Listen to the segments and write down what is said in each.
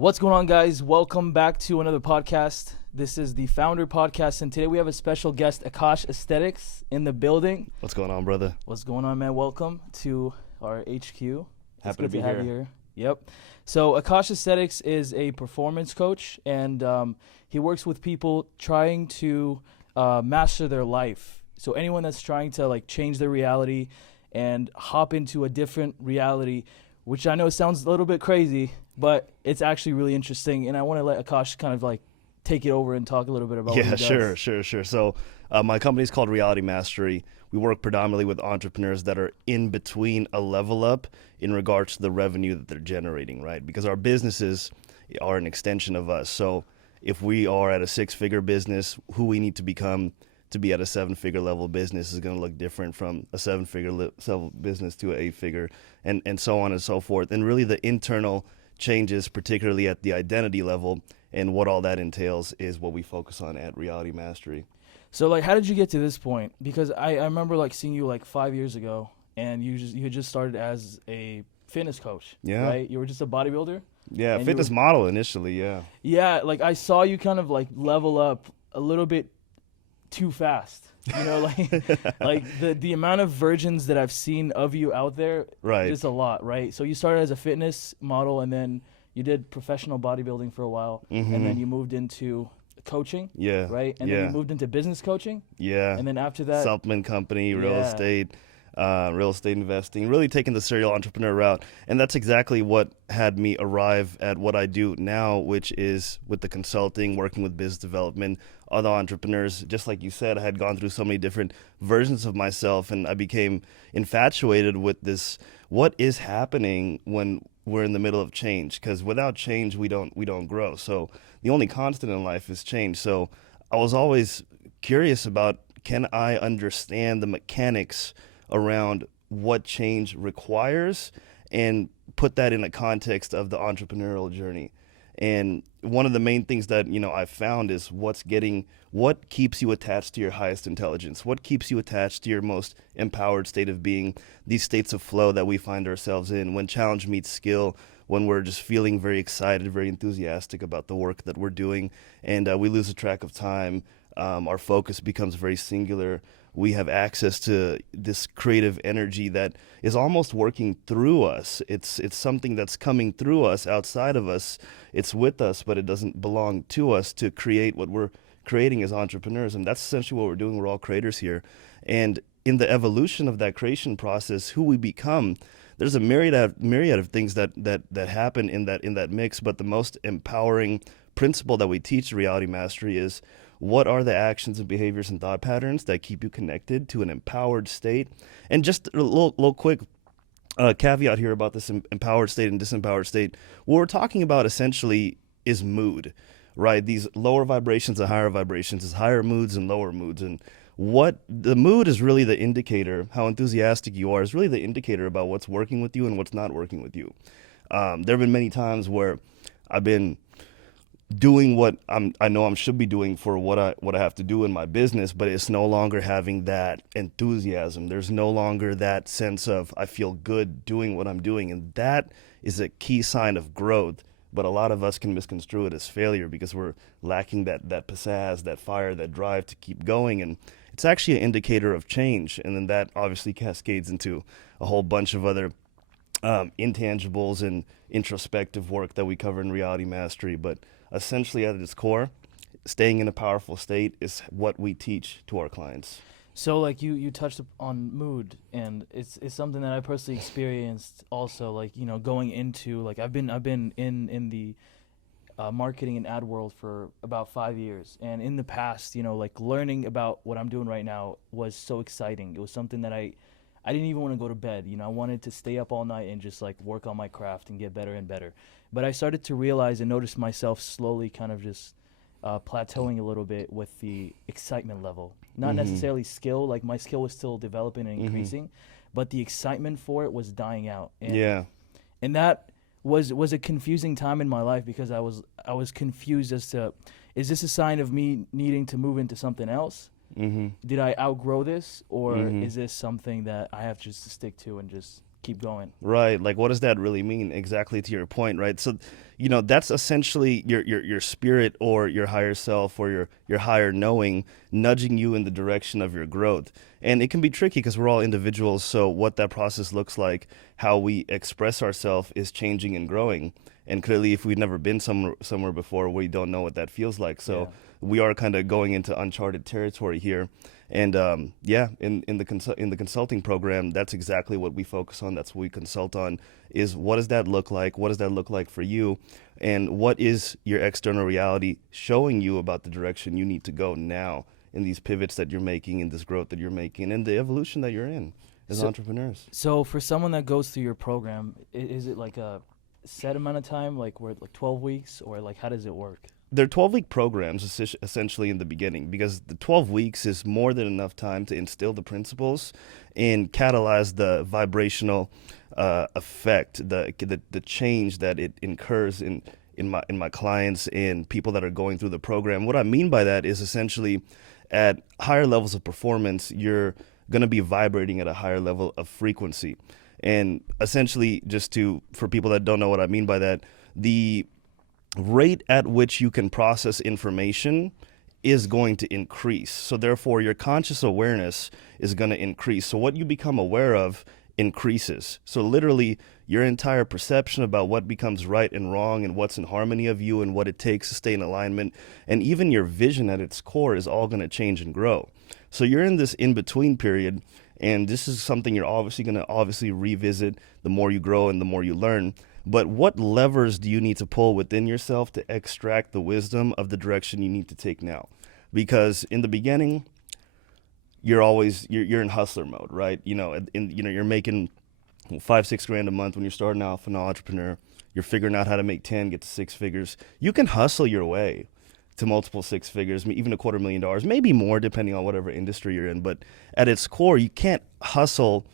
What's going on, guys? Welcome back to another podcast. This is the Founder Podcast, and today we have a special guest, Akaash Aesthetics, in the building. What's going on, brother? What's going on, man? Welcome to our HQ. Happy to be have you here. here. Yep. So Akaash Aesthetics is a performance coach, and he works with people trying to master their life. So anyone that's trying to change their reality and hop into a different reality, which I know sounds a little bit crazy, but it's actually really interesting. And I want to let Akaash kind of take it over and talk a little bit about what he does. Sure. So my company is called Reality Mastery. We work predominantly with entrepreneurs that are in between a level up in regards to the revenue that they're generating, right? Because our businesses are an extension of us. So if we are at a six-figure business, who we need to become to be at a seven-figure level business is going to look different from a seven-figure level business to an eight-figure, and so on and so forth. And really the internal changes, particularly at the identity level, and what all that entails is what we focus on at Reality Mastery. So how did you get to this point? Because I remember seeing you 5 years ago, and you had just started as a fitness coach. Yeah. Right? You were just a bodybuilder. Yeah, fitness model initially, yeah. Yeah, I saw you kind of level up a little bit too fast. You know, the amount of versions that I've seen of you out there, Right. is a lot, right? So you started as a fitness model, and then you did professional bodybuilding for a while, and then you moved into coaching, Yeah. right? And then you moved into business coaching, Yeah. and then after that, Supplement company, real Yeah. estate, real estate investing, really taking the serial entrepreneur route. And that's exactly what had me arrive at what I do now, which is with the consulting, working with business development, other entrepreneurs. Just like you said, I had gone through so many different versions of myself, and I became infatuated with this, what is happening when we're in the middle of change? Because without change, we don't grow. So the only constant in life is change. So I was always curious about, can I understand the mechanics around what change requires and put that in a context of the entrepreneurial journey. And one of the main things that, I found is what keeps you attached to your highest intelligence, what keeps you attached to your most empowered state of being, these states of flow that we find ourselves in when challenge meets skill, when we're just feeling very excited, very enthusiastic about the work that we're doing, and we lose a track of time. Our focus becomes very singular. We have access to this creative energy that is almost working through us. It's something that's coming through us, outside of us. It's with us, but it doesn't belong to us to create what we're creating as entrepreneurs. And that's essentially what we're doing. We're all creators here. And in the evolution of that creation process, who we become, there's a myriad of things that happen in that mix. But the most empowering principle that we teach Reality Mastery is, what are the actions and behaviors and thought patterns that keep you connected to an empowered state? And just a little quick caveat here about this empowered state and disempowered state. What we're talking about essentially is mood, right? These lower vibrations and higher vibrations is higher moods and lower moods. And what the mood is really the indicator, how enthusiastic you are is really the indicator about what's working with you and what's not working with you. There have been many times where I've been doing what I know I should be doing for what I have to do in my business, but it's no longer having that enthusiasm. There's no longer that sense of, I feel good doing what I'm doing. And that is a key sign of growth. But a lot of us can misconstrue it as failure because we're lacking that pizzazz, that fire, that drive to keep going. And it's actually an indicator of change. And then that obviously cascades into a whole bunch of other intangibles and introspective work that we cover in Reality Mastery. But essentially at its core, staying in a powerful state is what we teach to our clients. So you touched on mood, and it's something that I personally experienced also, going into I've been in the marketing and ad world for about 5 years, and in the past, learning about what I'm doing right now was so exciting. It was something that I didn't even want to go to bed. I wanted to stay up all night and just work on my craft and get better and better. But I started to realize and notice myself slowly kind of just plateauing a little bit with the excitement level. Not necessarily skill, my skill was still developing and increasing, but the excitement for it was dying out. And that was a confusing time in my life because I was confused as to, is this a sign of me needing to move into something else? Did I outgrow this, or is this something that I have just to stick to and just keep going. Right. Like, what does that really mean? Exactly to your point, right? So, that's essentially your spirit or your higher self or your higher knowing nudging you in the direction of your growth. And it can be tricky because we're all individuals. So, what that process looks like, how we express ourselves is changing and growing. And clearly, if we've never been somewhere before, we don't know what that feels like. So, we are kind of going into uncharted territory here. And in the consulting program, that's exactly what we focus on. That's what we consult on. Is what does that look like? What does that look like for you? And what is your external reality showing you about the direction you need to go now in these pivots that you're making, in this growth that you're making, and the evolution that you're in as entrepreneurs? So for someone that goes through your program, is it like a set amount of time, like 12 weeks, or like how does it work? They're 12-week programs essentially in the beginning, because the 12 weeks is more than enough time to instill the principles and catalyze the vibrational effect, the change that it incurs in my clients and people that are going through the program. What I mean by that is essentially at higher levels of performance, you're going to be vibrating at a higher level of frequency. And essentially, for people that don't know what I mean by that, the rate at which you can process information is going to increase. So therefore, your conscious awareness is going to increase. So what you become aware of increases. So literally, your entire perception about what becomes right and wrong and what's in harmony of you and what it takes to stay in alignment, and even your vision at its core is all going to change and grow. So you're in this in-between period, and this is something you're obviously going to revisit the more you grow and the more you learn. But what levers do you need to pull within yourself to extract the wisdom of the direction you need to take now? Because in the beginning, you're in hustler mode, right? You're making $5-6 grand a month when you're starting out as an entrepreneur. You're figuring out how to make 10, get to 6 figures. You can hustle your way to multiple 6 figures, even $250,000, maybe more depending on whatever industry you're in. But at its core, you can't hustle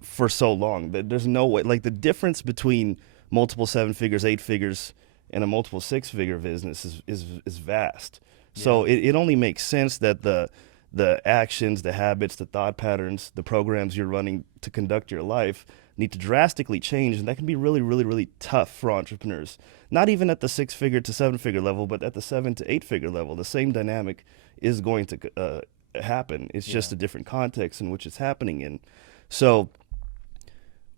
for so long. There's no way. Like, the difference between multiple 7 figures, 8 figures, and a multiple 6-figure business is vast. Yeah. So it only makes sense that the actions, the habits, the thought patterns, the programs you're running to conduct your life need to drastically change, and that can be really, really, really tough for entrepreneurs. Not even at the 6-figure to 7-figure level, but at the 7 to 8-figure level. The same dynamic is going to happen. It's just a different context in which it's happening in. So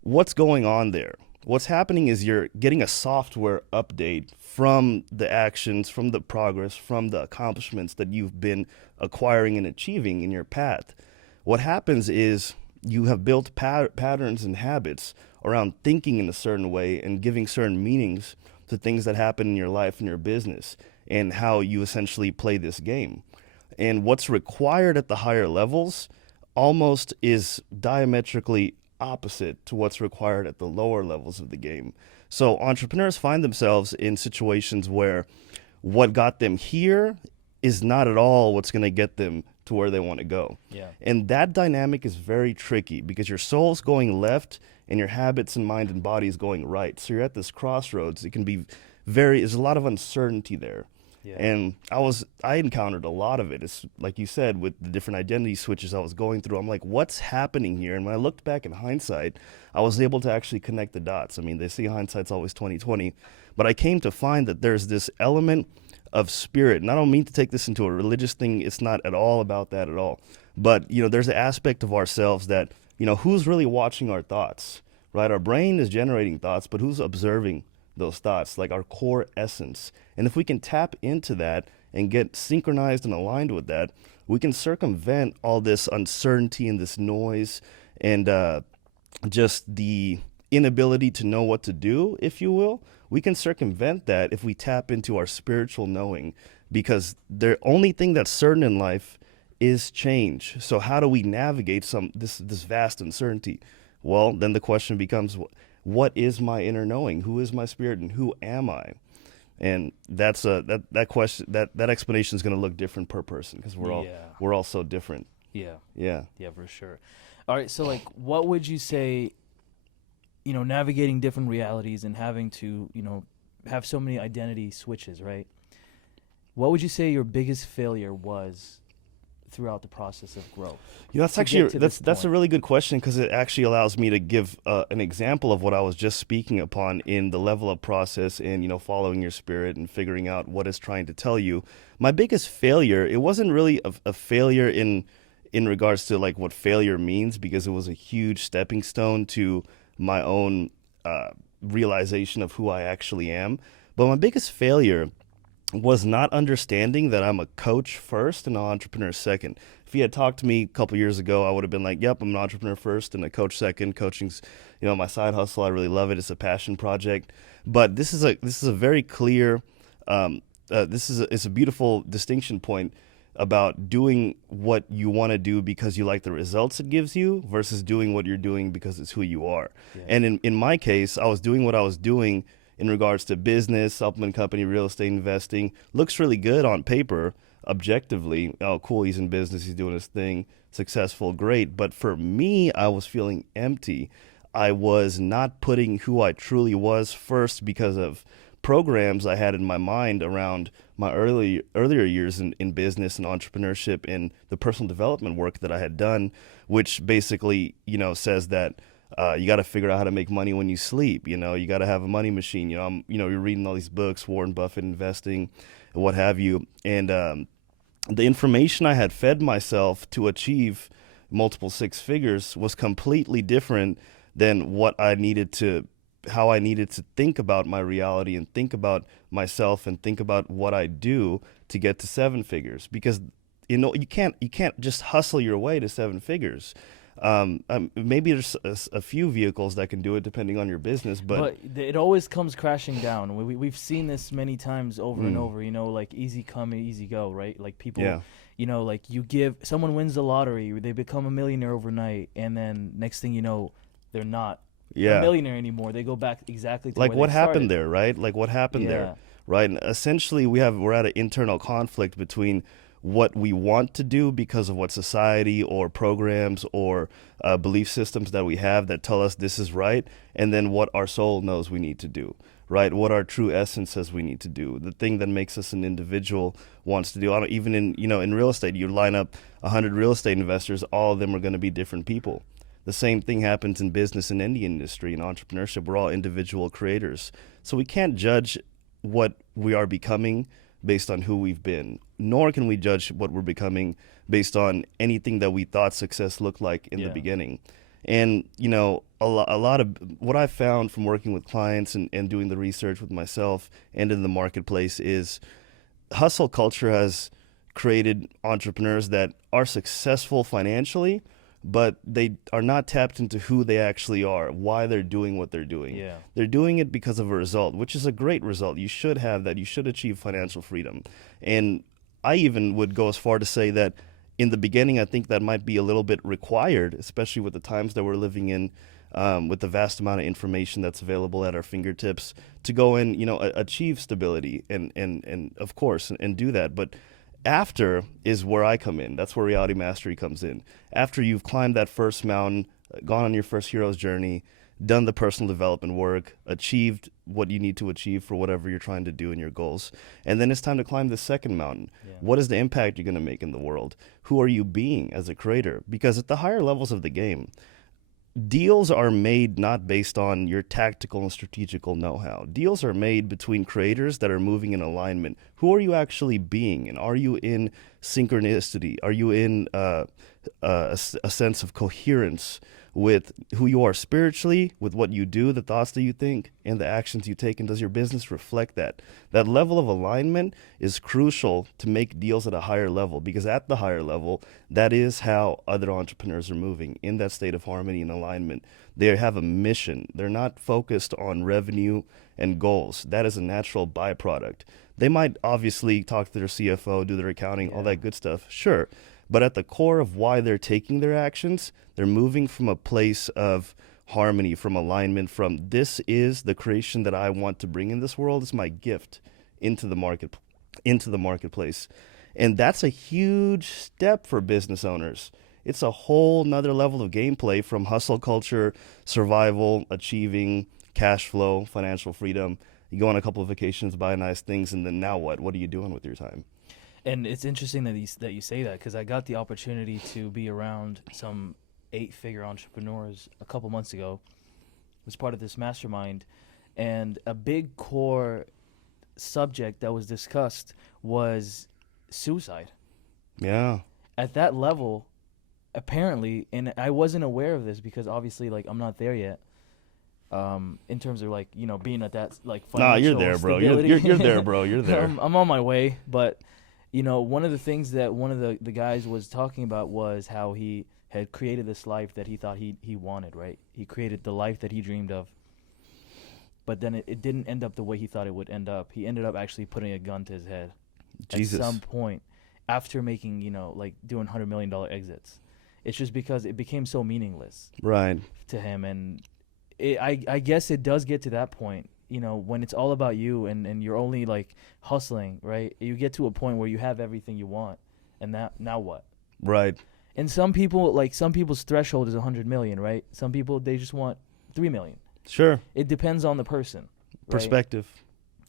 what's going on there? What's happening is you're getting a software update from the actions, from the progress, from the accomplishments that you've been acquiring and achieving in your path. What happens is you have built patterns and habits around thinking in a certain way and giving certain meanings to things that happen in your life and your business and how you essentially play this game. And what's required at the higher levels almost is diametrically opposite to what's required at the lower levels of the game. So entrepreneurs find themselves in situations where what got them here is not at all what's going to get them to where they want to go. Yeah. And that dynamic is very tricky because your soul's going left and your habits and mind and body is going right. So you're at this crossroads. It can be there's a lot of uncertainty there. Yeah. And I encountered a lot of it. It's like you said, with the different identity switches I was going through. I'm like, what's happening here? And when I looked back in hindsight, I was able to actually connect the dots. I mean, they say hindsight's always 20/20, but I came to find that there's this element of spirit. And I don't mean to take this into a religious thing. It's not at all about that at all. But, there's an aspect of ourselves that, who's really watching our thoughts, right? Our brain is generating thoughts, but who's observing those thoughts, like our core essence? And if we can tap into that and get synchronized and aligned with that, we can circumvent all this uncertainty and this noise and just the inability to know what to do, if you will. We can circumvent that if we tap into our spiritual knowing, because the only thing that's certain in life is change. So how do we navigate this vast uncertainty? Well, then the question becomes, what is my inner knowing? Who is my spirit, and who am I? And that's that question, that explanation is going to look different per person because we're all so different. Yeah, for sure. All right, so like, what would you say? Navigating different realities and having to have so many identity switches, right? What would you say your biggest failure was throughout the process of growth? That's to actually get to this that's a point? really good question, because it actually allows me to give an example of what I was just speaking upon in the level of process and following your spirit and figuring out what it's trying to tell you. My biggest failure, it wasn't really a failure in regards to like what failure means, because it was a huge stepping stone to my own realization of who I actually am. But my biggest failure was not understanding that I'm a coach first and an entrepreneur second. If you had talked to me a couple years ago, I would have been like, "Yep, I'm an entrepreneur first and a coach second. Coaching's, my side hustle. I really love it. It's a passion project." But this is a very clear, it's a beautiful distinction point about doing what you want to do because you like the results it gives you versus doing what you're doing because it's who you are. Yeah. And in my case, I was doing what I was doing in regards to business, supplement company, real estate investing. Looks really good on paper, objectively. Oh, cool, he's in business, he's doing his thing, successful, great. But for me, I was feeling empty. I was not putting who I truly was first because of programs I had in my mind around my earlier years in business and entrepreneurship and the personal development work that I had done, which basically, says that you got to figure out how to make money when you sleep. You got to have a money machine. You're reading all these books, Warren Buffett investing, and what have you. And the information I had fed myself to achieve multiple six figures was completely different than how I needed to think about my reality and think about myself and think about what I do to get to seven figures. Because you can't just hustle your way to seven figures. Maybe there's a few vehicles that can do it depending on your business, but it always comes crashing down. We've seen this many times over and over, like easy come, easy go, right? Like people, like someone wins the lottery, they become a millionaire overnight, and then next thing you know, they're not a millionaire anymore. They go back exactly to like where what they happened started. there, right? Like what happened there, right? And essentially, we're at an internal conflict between what we want to do because of what society or programs or belief systems that we have that tell us this is right, and then what our soul knows we need to do, right? What our true essence says we need to do, the thing that makes us an individual wants to do. Even in real estate, you line up 100 real estate investors, all of them are going to be different people. The same thing happens in business and any industry. In entrepreneurship, we're all individual creators. So we can't judge what we are becoming based on who we've been, nor can we judge what we're becoming based on anything that we thought success looked like in the beginning. And, a lot of what I've found from working with clients and doing the research with myself and in the marketplace is hustle culture has created entrepreneurs that are successful financially, but they are not tapped into who they actually are, why they're doing what they're doing. Yeah. They're doing it because of a result, which is a great result. You should have that. You should achieve financial freedom. And I even would go as far to say that in the beginning, I think that might be a little bit required, especially with the times that we're living in, with the vast amount of information that's available at our fingertips to go and, achieve stability and of course, and do that. But after is where I come in. That's where reality mastery comes in. After you've climbed that first mountain, gone on your first hero's journey, done the personal development work, achieved what you need to achieve for whatever you're trying to do in your goals. And then it's time to climb the second mountain. Yeah. What is the impact you're going to make in the world? Who are you being as a creator? Because at the higher levels of the game, deals are made not based on your tactical and strategical know-how. Deals are made between creators that are moving in alignment. Who are you actually being? And are you in synchronicity? Are you in a sense of coherence with who you are spiritually, with what you do, the thoughts that you think, and the actions you take? And does your business reflect that? That level of alignment is crucial to make deals at a higher level, because at the higher level, that is how other entrepreneurs are moving, in that state of harmony and alignment. They have a mission. They're not focused on revenue and goals. That is a natural byproduct. They might obviously talk to their CFO, do their accounting, all that good stuff, sure. But at the core of why they're taking their actions, they're moving from a place of harmony, from alignment, from this is the creation that I want to bring in this world. It's my gift into the marketplace. And that's a huge step for business owners. It's a whole nother level of gameplay from hustle culture, survival, achieving, cash flow, financial freedom. You go on a couple of vacations, buy nice things, and then now what? What are you doing with your time? And it's interesting that you say that, because I got the opportunity to be around some 8-figure entrepreneurs a couple months ago. Was part of this mastermind, and a big core subject that was discussed was suicide. Yeah. At that level, apparently, and I wasn't aware of this because obviously, like, I'm not there yet. In terms of, like, you know, being at that, like, Nah, financial you're there, bro. stability. You're there, bro. You're there. I'm on my way, but you know, one of the things that one of the guys was talking about was how he had created this life that he thought he wanted, right? He created the life that he dreamed of, but then it didn't end up the way he thought it would end up. He ended up actually putting a gun to his head Jesus. at some point after making, you know, like, doing $100 million exits. It's just because it became so meaningless Right. to him. And I guess it does get to that point, you know, when it's all about you and you're only, like, hustling, right? You get to a point where you have everything you want, and now what? Right. And some people's threshold is 100 million, right? Some people, they just want 3 million. Sure. It depends on the person. Right? Perspective.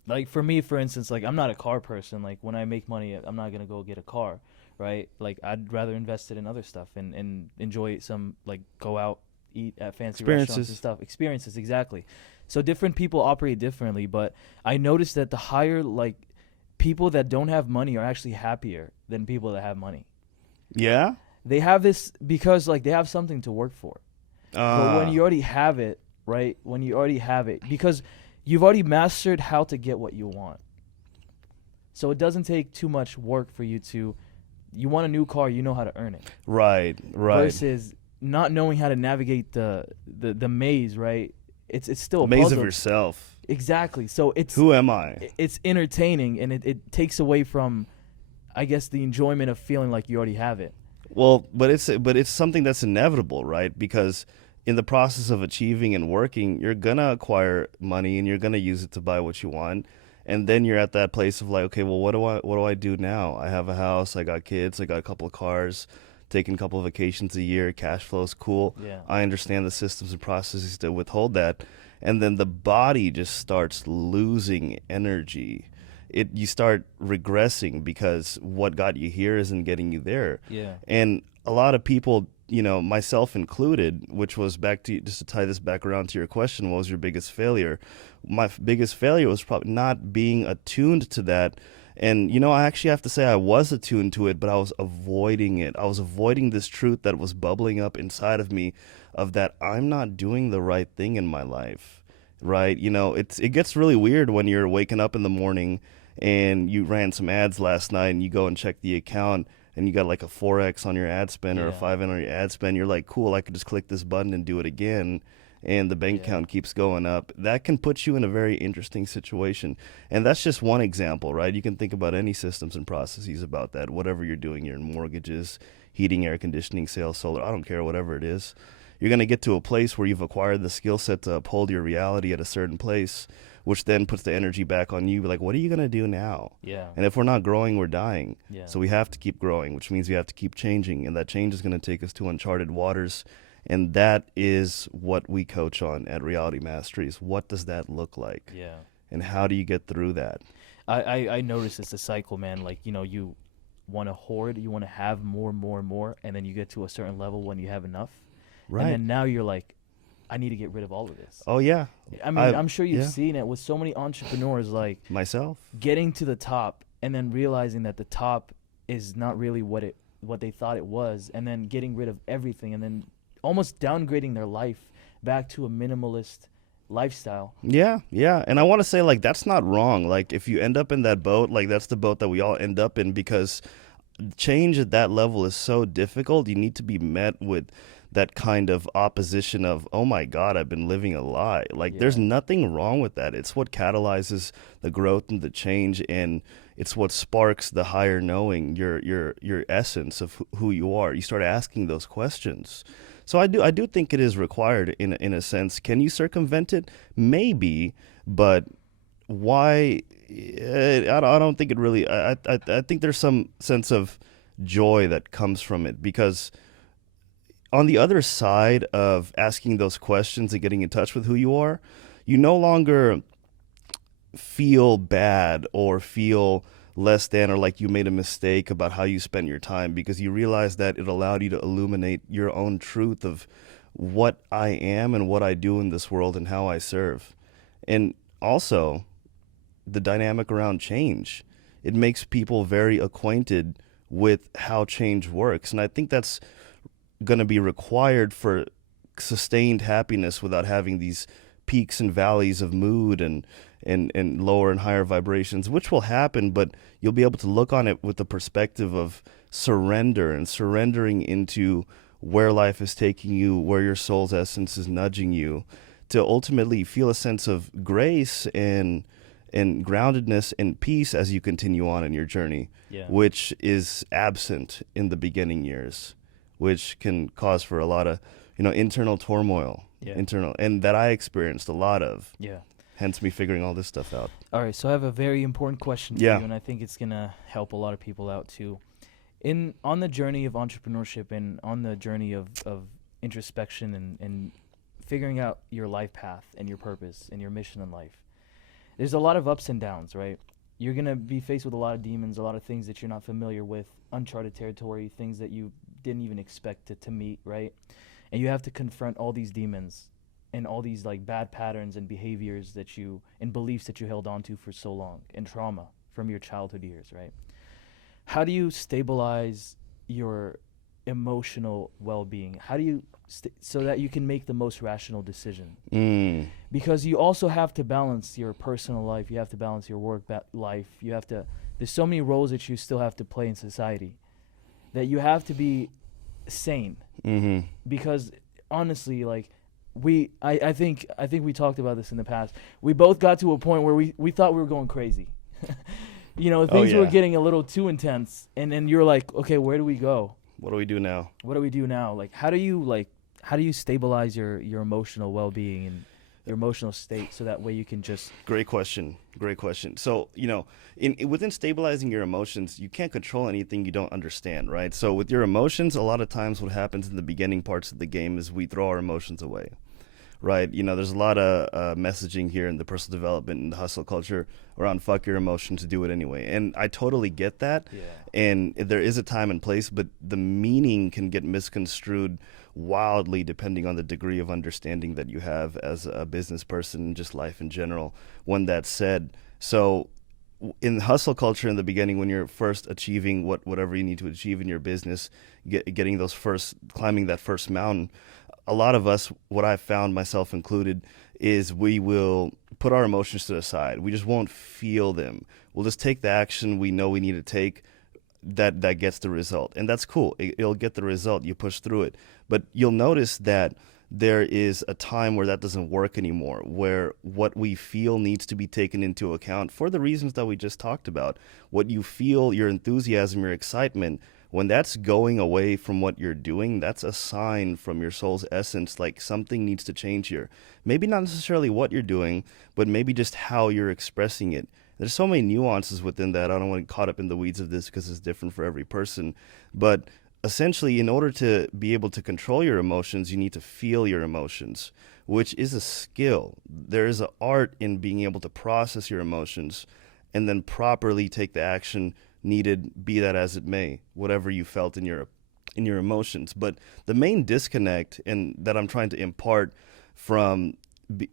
Like, for me, for instance, like, I'm not a car person. Like, when I make money, I'm not gonna go get a car, right? Like, I'd rather invest it in other stuff and enjoy some, like, go out, eat at fancy restaurants and stuff. Experiences, exactly. So different people operate differently, but I noticed that the higher, like, people that don't have money are actually happier than people that have money. Yeah. They have this because, like, they have something to work for. But when you already have it, right? When you already have it, because you've already mastered how to get what you want. So it doesn't take too much work for you to, you want a new car, you know how to earn it. Right. Versus not knowing how to navigate the maze, right? It's still a maze puzzle. of yourself. Exactly. So it's, who am I? It's entertaining, and it takes away from, I guess, the enjoyment of feeling like you already have it. Well, but it's something that's inevitable, right? Because in the process of achieving and working, you're gonna acquire money and you're gonna use it to buy what you want. And then you're at that place of, like, okay, well, what do I do now? I have a house, I got kids, I got a couple of cars, taking a couple of vacations a year, cash flow's cool. Yeah. I understand the systems and processes that withhold that. And then the body just starts losing energy. You start regressing because what got you here isn't getting you there. Yeah. And a lot of people, you know, myself included, which was back to, just to tie this back around to your question, what was your biggest failure? My biggest failure was probably not being attuned to that. And, you know, I actually have to say I was attuned to it, but I was avoiding it. I was avoiding this truth that was bubbling up inside of me, of that I'm not doing the right thing in my life, right? You know, it gets really weird when you're waking up in the morning and you ran some ads last night and you go and check the account and you got like a 4x on your ad spend or a 5N on your ad spend. You're like, cool, I could just click this button and do it again. And the bank account keeps going up. That can put you in a very interesting situation. And that's just one example, right? You can think about any systems and processes about that. Whatever you're doing, you're in mortgages, heating, air conditioning, sales, solar, I don't care, whatever it is. You're going to get to a place where you've acquired the skill set to uphold your reality at a certain place, which then puts the energy back on you. Like, what are you going to do now? Yeah. And if we're not growing, we're dying. Yeah. So we have to keep growing, which means we have to keep changing. And that change is going to take us to uncharted waters. And that is what we coach on at Reality Masteries. What does that look like? Yeah. And how do you get through that? I noticed it's a cycle, man. Like, you know, you want to hoard, you want to have more, and then you get to a certain level when you have enough. Right. And then now you're like, I need to get rid of all of this. Oh, yeah. I mean, I'm sure you've seen it with so many entrepreneurs, like myself, getting to the top and then realizing that the top is not really what they thought it was, and then getting rid of everything and then almost downgrading their life back to a minimalist lifestyle. Yeah. And I want to say, like, that's not wrong. Like, if you end up in that boat, like, that's the boat that we all end up in, because change at that level is so difficult. You need to be met with that kind of opposition of, oh my God, I've been living a lie. Like, there's nothing wrong with that. It's what catalyzes the growth and the change, and it's what sparks the higher knowing, your essence of who you are. You start asking those questions. So I do think it is required in a sense. Can you circumvent it? Maybe, but why? I don't think it really. I think there's some sense of joy that comes from it, because on the other side of asking those questions and getting in touch with who you are, you no longer feel bad or feel less than or like you made a mistake about how you spent your time, because you realize that it allowed you to illuminate your own truth of what I am and what I do in this world and how I serve. And also the dynamic around change. It makes people very acquainted with how change works. And I think that's going to be required for sustained happiness without having these peaks and valleys of mood and lower and higher vibrations, which will happen, but you'll be able to look on it with the perspective of surrender and surrendering into where life is taking you, where your soul's essence is nudging you, to ultimately feel a sense of grace and groundedness and peace as you continue on in your journey, Yeah. which is absent in the beginning years, which can cause for a lot of, internal turmoil, Yeah. and that I experienced a lot of. Yeah. Hence me figuring all this stuff out. All right, so I have a very important question for Yeah. you, and I think it's gonna help a lot of people out too. On the journey of entrepreneurship and on the journey of introspection and figuring out your life path and your purpose and your mission in life, there's a lot of ups and downs, right? You're gonna be faced with a lot of demons, a lot of things that you're not familiar with, uncharted territory, things that you didn't even expect to meet, right? And you have to confront all these demons and all these like bad patterns and behaviors and beliefs that you held on to for so long, and trauma from your childhood years, right? How do you stabilize your emotional well-being? How do you so that you can make the most rational decision? Because you also have to balance your personal life, you have to balance your work life, there's so many roles that you still have to play in society that you have to be sane. Because honestly, like I think we talked about this in the past. We both got to a point where we thought we were going crazy. Things were getting a little too intense, and then you're like, okay, where do we go? What do we do now? Like, how do you stabilize your emotional well-being and your emotional state so that way you can just... Great question. So, within stabilizing your emotions, you can't control anything you don't understand, right? So with your emotions, a lot of times what happens in the beginning parts of the game is we throw our emotions away, right? There's a lot of messaging here in the personal development and the hustle culture around fuck your emotions, do it anyway. And I totally get that. Yeah. And there is a time and place, but the meaning can get misconstrued wildly depending on the degree of understanding that you have as a business person and just life in general. When that's said, so in hustle culture in the beginning, when you're first achieving whatever you need to achieve in your business, climbing that first mountain, a lot of us, what I've found, myself included, is we will put our emotions to the side. We just won't feel them. We'll just take the action we know we need to take that gets the result. And that's cool. It'll get the result. You push through it. But you'll notice that there is a time where that doesn't work anymore, where what we feel needs to be taken into account for the reasons that we just talked about. What you feel, your enthusiasm, your excitement, when that's going away from what you're doing, that's a sign from your soul's essence, like something needs to change here. Maybe not necessarily what you're doing, but maybe just how you're expressing it. There's so many nuances within that. I don't want to get caught up in the weeds of this because it's different for every person. But essentially, in order to be able to control your emotions, you need to feel your emotions, which is a skill. There is an art in being able to process your emotions and then properly take the action needed, be that as it may, whatever you felt in your emotions. But the main disconnect and that I'm trying to impart from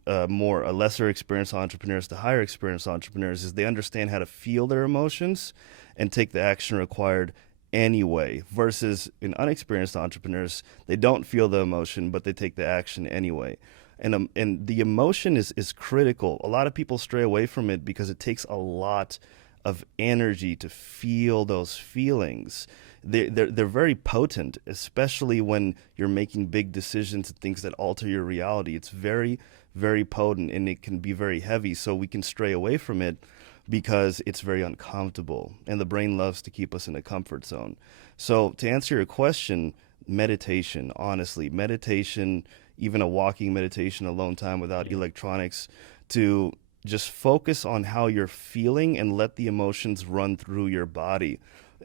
lesser experienced entrepreneurs to higher experienced entrepreneurs is they understand how to feel their emotions and take the action required anyway, versus in unexperienced entrepreneurs, they don't feel the emotion, but they take the action anyway. And the emotion is critical. A lot of people stray away from it because it takes a lot of energy to feel those feelings. They're very potent, especially when you're making big decisions and things that alter your reality. It's very, very potent, and it can be very heavy. So we can stray away from it because it's very uncomfortable, and the brain loves to keep us in a comfort zone. So to answer your question, meditation, honestly, meditation, even a walking meditation, alone time without electronics, to just focus on how you're feeling and let the emotions run through your body.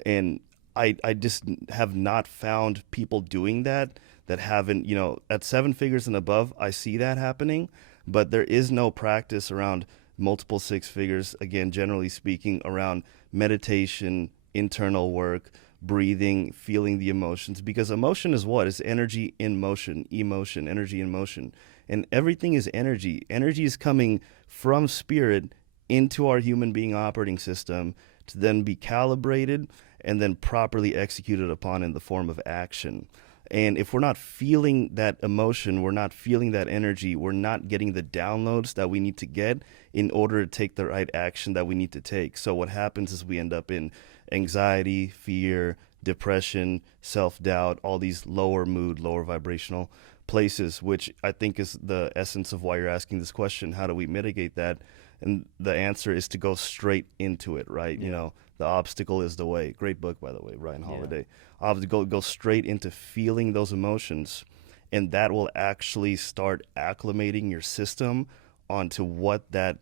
And I just have not found people doing that haven't, at 7 figures and above, I see that happening, but there is no practice around multiple six figures, again, generally speaking, around meditation, internal work, breathing, feeling the emotions. Because emotion is what? It's energy in motion, emotion, energy in motion. And everything is energy. Energy is coming from spirit into our human being operating system to then be calibrated and then properly executed upon in the form of action. And if we're not feeling that emotion, we're not feeling that energy, we're not getting the downloads that we need to get in order to take the right action that we need to take. So what happens is we end up in anxiety, fear, depression, self-doubt, all these lower mood, lower vibrational places, which I think is the essence of why you're asking this question. How do we mitigate that? And the answer is to go straight into it, right? Yeah. You know, the obstacle is the way. Great book, by the way, Ryan Holiday. Yeah. Go straight into feeling those emotions, and that will actually start acclimating your system onto what that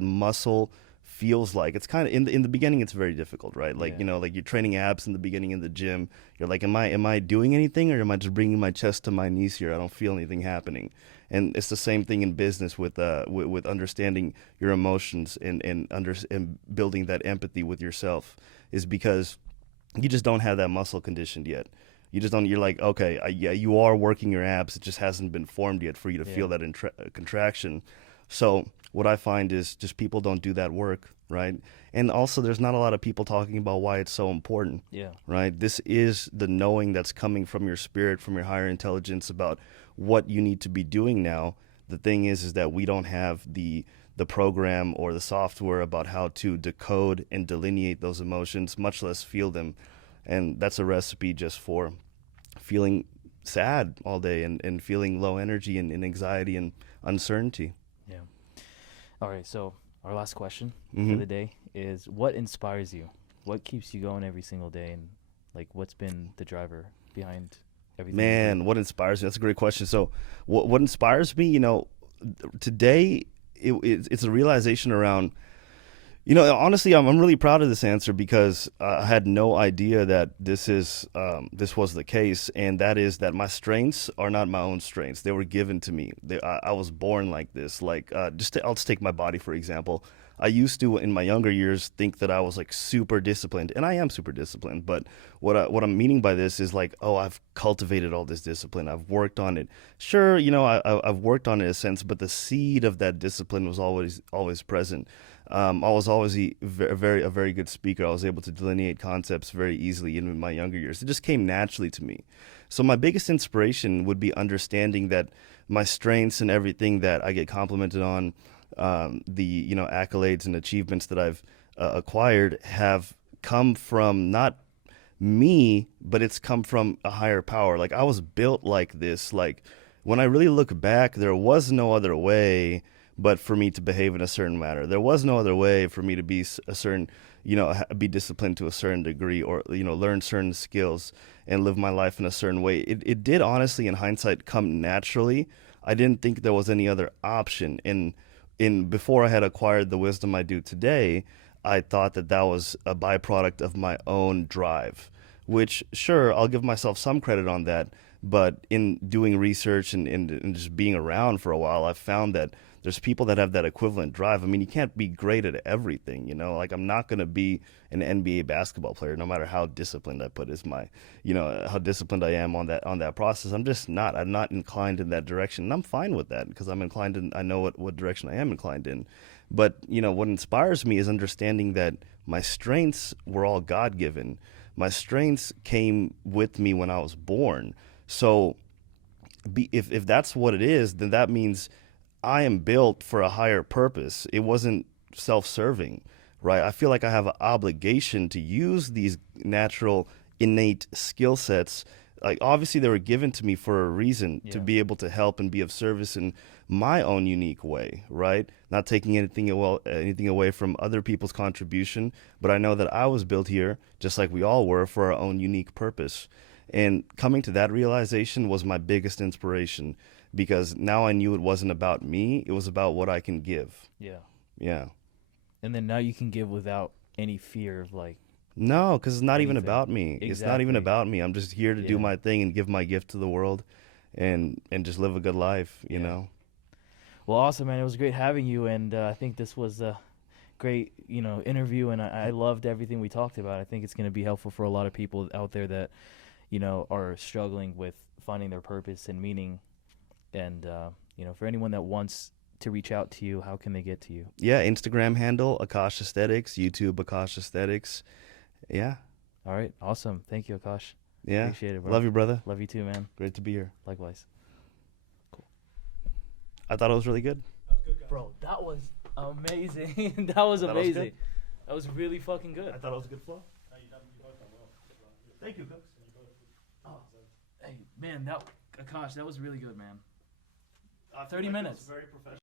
muscle feels like. It's kind of in the beginning, it's very difficult, right? Like, Yeah. you know, like you're training abs in the beginning in the gym. You're like, am I doing anything, or am I just bringing my chest to my knees here? I don't feel anything happening. And it's the same thing in business with understanding your emotions and building that empathy with yourself, is because you just don't have that muscle conditioned yet. You just don't. You're like, okay, yeah, you are working your abs. It just hasn't been formed yet for you to Yeah. feel that contraction. So what I find is just people don't do that work, right? And also, there's not a lot of people talking about why it's so important, Yeah. right? This is the knowing that's coming from your spirit, from your higher intelligence about what you need to be doing now. The thing is that we don't have the program or the software about how to decode and delineate those emotions, much less feel them. And that's a recipe just for feeling sad all day and feeling low energy and anxiety and uncertainty. Yeah. All right. So our last question Mhm. for the day is: what inspires you? What keeps you going every single day? And like, what's been the driver behind everything? you do? Man, what inspires me? That's a great question. So, what inspires me? You know, today it's a realization around. You know, honestly, I'm really proud of this answer because I had no idea that this was the case, and that is that my strengths are not my own strengths. They were given to me. I was born like this. Like, I'll just take my body for example. I used to, in my younger years, think that I was like super disciplined, and I am super disciplined. But what I'm meaning by this is like, oh, I've cultivated all this discipline. I've worked on it. Sure, you know, I've worked on it in a sense, but the seed of that discipline was always present. I was always a very good speaker. I was able to delineate concepts very easily in my younger years. It just came naturally to me. So my biggest inspiration would be understanding that my strengths and everything that I get complimented on, the accolades and achievements that I've acquired have come from not me, but it's come from a higher power. Like I was built like this. Like when I really look back, there was no other way but for me to behave in a certain manner. There was no other way for me to be a certain, be disciplined to a certain degree, or learn certain skills and live my life in a certain way. It did honestly, in hindsight, come naturally. I didn't think there was any other option. And in before I had acquired the wisdom I do today, I thought that that was a byproduct of my own drive, which sure, I'll give myself some credit on that. But in doing research and just being around for a while, I've found that there's people that have that equivalent drive. I mean, you can't be great at everything, Like I'm not going to be an NBA basketball player, no matter how disciplined I put is my, how disciplined I am on that process. I'm just not. I'm not inclined in that direction, and I'm fine with that because I'm inclined in. I know what direction I am inclined in. But what inspires me is understanding that my strengths were all God given. My strengths came with me when I was born. So, if that's what it is, then that means I am built for a higher purpose. It wasn't self-serving, right? I feel like I have an obligation to use these natural, innate skill sets. Like obviously they were given to me for a reason, to Yeah. be able to help and be of service in my own unique way, right? Not taking anything away from other people's contribution, but I know that I was built here, just like we all were, for our own unique purpose. And coming to that realization was my biggest inspiration, because now I knew it wasn't about me, it was about what I can give. Yeah. Yeah. And then now you can give without any fear of like. No, because it's not even Anything. about me. It's not even Exactly. about me. I'm just here to do Yeah. my thing and give my gift to the world and just live a good life, you Yeah. know? Well, awesome, man. It was great having you, and I think this was a great, interview, and I loved everything we talked about. I think it's going to be helpful for a lot of people out there that, are struggling with finding their purpose and meaning. And, for anyone that wants to reach out to you, how can they get to you? Yeah, Instagram handle, Akaash Aesthetics, YouTube, Akaash Aesthetics. Yeah. All right. Awesome. Thank you, Akaash. Yeah. Appreciate it, bro. Love you, brother. Love you too, man. Great to be here. Likewise. I thought it was really good. That was good, guys. Bro, that was amazing. That was That was amazing. good? That was really fucking good. I thought it was a good flow. No, you both done well. Thank you, Cooks. You both- Oh, hey, man, Akaash, that was really good, man. 30 30 minutes. Very professional.